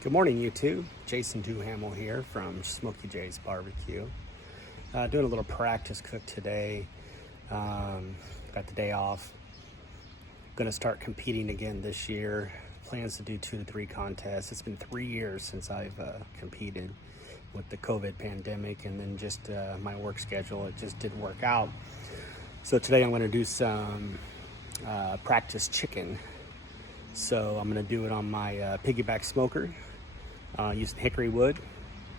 Good morning, YouTube. Jason Duhamel here from Smokey J's Barbecue. Doing a little practice cook today. Got the day off. Going to start competing again this year. Plans to do 2 to 3 contests. It's been 3 years since I've competed with the COVID pandemic, and then just my work schedule. It just didn't work out. So today I'm going to do some practice chicken. So I'm going to do it on my piggyback smoker using hickory wood,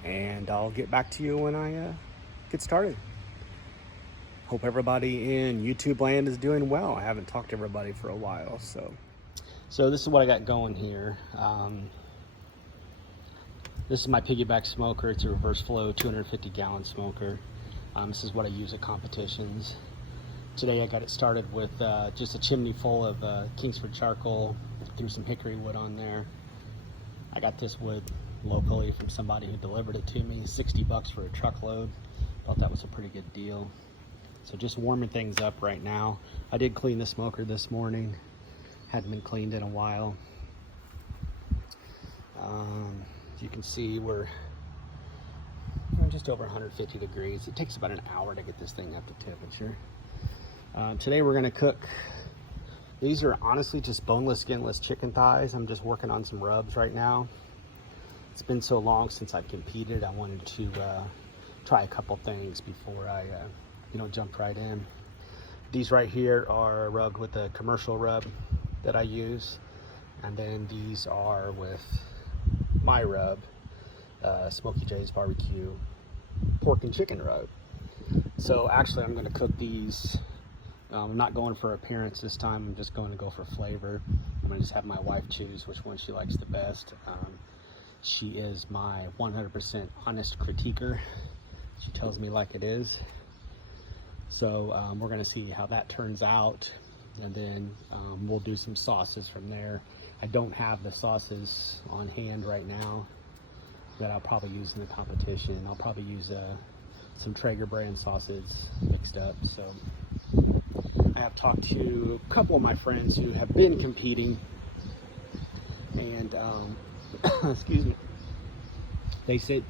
and I'll get back to you when I get started. Hope everybody in YouTube land is doing well. I haven't talked to everybody for a while, so this is what I got going here. This is my piggyback smoker. It's a reverse flow 250 gallon smoker. This is what I use at competitions. Today I got it started with just a chimney full of Kingsford charcoal. Threw some hickory wood on there. I got this wood locally from somebody who delivered it to me. 60 bucks for a truckload. Thought that was a pretty good deal. So just warming things up right now. I did clean the smoker this morning. Hadn't been cleaned in a while. As you can see, we're just over 150 degrees. It takes about an hour to get this thing up to temperature. Today we're gonna cook. These are honestly just boneless, skinless chicken thighs. I'm just working on some rubs right now. It's been so long since I've competed. I wanted to try a couple things before I jump right in. These right here are rubbed with a commercial rub that I use, and then these are with my rub, Smokey J's Barbecue pork and chicken rub. So actually I'm gonna cook these. I'm not going for appearance this time. I'm just going to go for flavor. I'm going to just have my wife choose which one she likes the best. She is my 100% honest critiquer. She tells me like it is. So we're going to see how that turns out, and then we'll do some sauces from there. I don't have the sauces on hand right now that I'll probably use in the competition. I'll probably use some Traeger brand sauces mixed up. So I have talked to a couple of my friends who have been competing, and excuse me, they said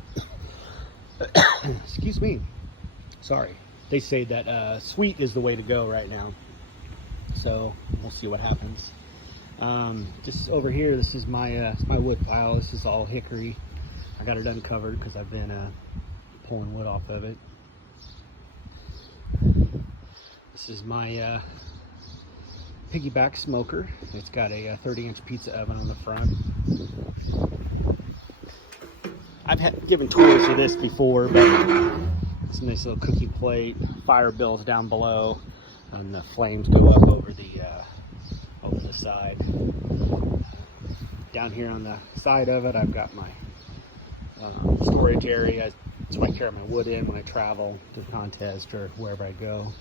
excuse me, sorry, they say that sweet is the way to go right now. So we'll see what happens. Just over here, this is my my wood pile. This is all hickory. I got it uncovered because I've been pulling wood off of it. This is my piggyback smoker. It's got a 30-inch pizza oven on the front. I've given tours of this before, but it's a nice little cookie plate. Fire bill's down below, and the flames go up over the side. Down here on the side of it, I've got my storage area. That's where I carry my wood in when I travel to the contest or wherever I go.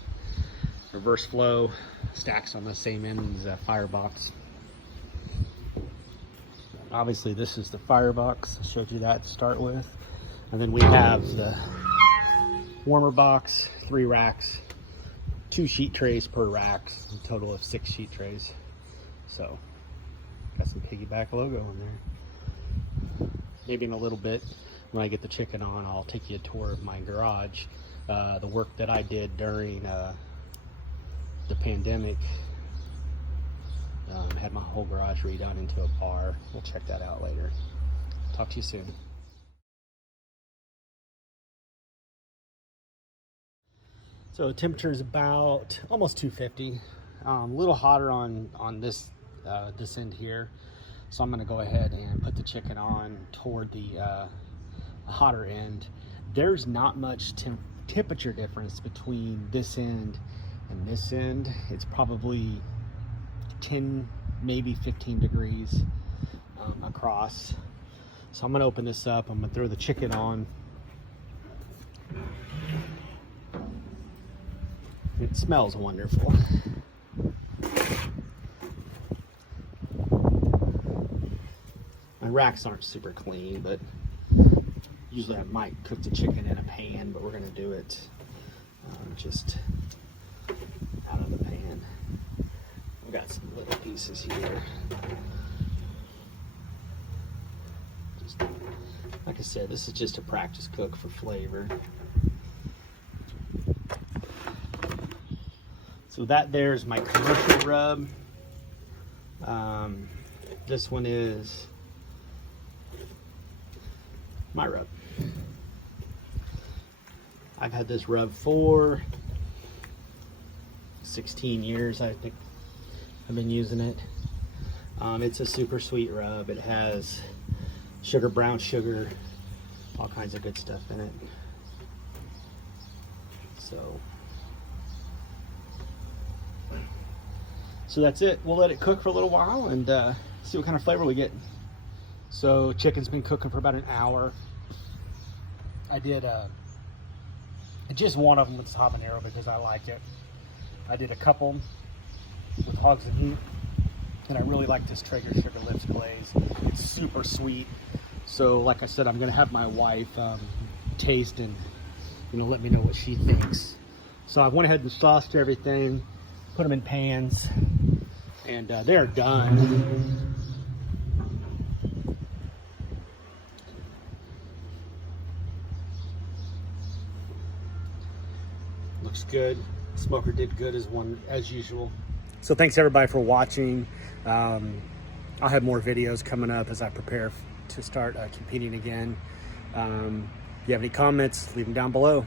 Reverse flow stacks on the same end as a firebox. Obviously this is the firebox. I showed you that to start with. And then we have the warmer box, 3 racks, 2 sheet trays per rack, a total of 6 sheet trays. So got some piggyback logo in there. Maybe in a little bit when I get the chicken on, I'll take you a tour of my garage. The work that I did during the pandemic, had my whole garage redone into a bar. We'll check that out later. Talk to you soon. So the temperature is about almost 250. A little hotter on this this end here. So I'm going to go ahead and put the chicken on toward the hotter end. There's not much temperature difference between this end and this end. It's probably 10, maybe 15 degrees across. So I'm gonna open this up. I'm gonna throw the chicken on. It smells wonderful. My racks aren't super clean, but usually I might cook the chicken in a pan, but we're gonna do it just out of the pan. I've got some little pieces here. Like I said, this is just a practice cook for flavor. So that there's my commercial rub. This one is my rub. I've had this rub for 16 years, I think I've been using it. It's a super sweet rub. It has sugar, brown sugar, all kinds of good stuff in it. So that's it. We'll let it cook for a little while and see what kind of flavor we get. So chicken's been cooking for about an hour. I did just one of them with habanero because I like it. I did a couple with hogs and heat, and I really like this Traeger Sugar Lips glaze. It's super sweet. So like I said, I'm gonna have my wife taste and let me know what she thinks. So I went ahead and sauced everything, put them in pans, and they're done. Looks good. Smoker did good as usual. So thanks everybody for watching. I'll have more videos coming up as I prepare to start competing again. If you have any comments, leave them down below.